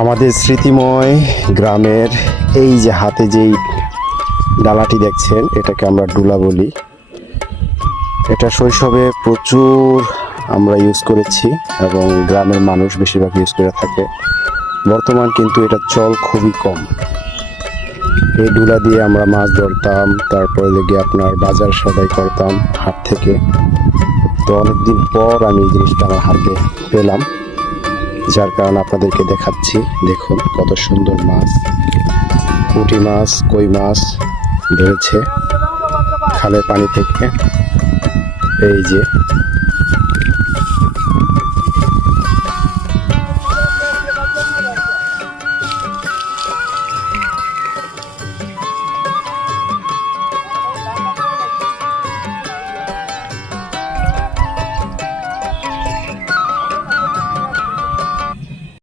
আমাদের স্মৃতিময় গ্রামের এই যে হাতে যেই ডালাটি দেখছেন, এটাকে আমরা ডুলা বলি। এটা শৈশবে প্রচুর আমরা ইউজ করেছি এবং গ্রামের মানুষ বেশিরভাগ ইউজ করে থাকে। বর্তমান কিন্তু এটা চল খুবই কম। এই ডুলা দিয়ে আমরা মাছ ধরতাম, তারপরে লেগে আপনার বাজার সদাই করতাম হাট থেকে। তো অনেকদিন পর আমি এই জিনিসটা আমার হাতে পেলাম, যার কারণে আপনাদেরকে দেখাচ্ছি। দেখুন কত সুন্দর মাছ, পুঁটি মাছ, কই মাছ ধরেছে খালের পানি থেকে। এই যে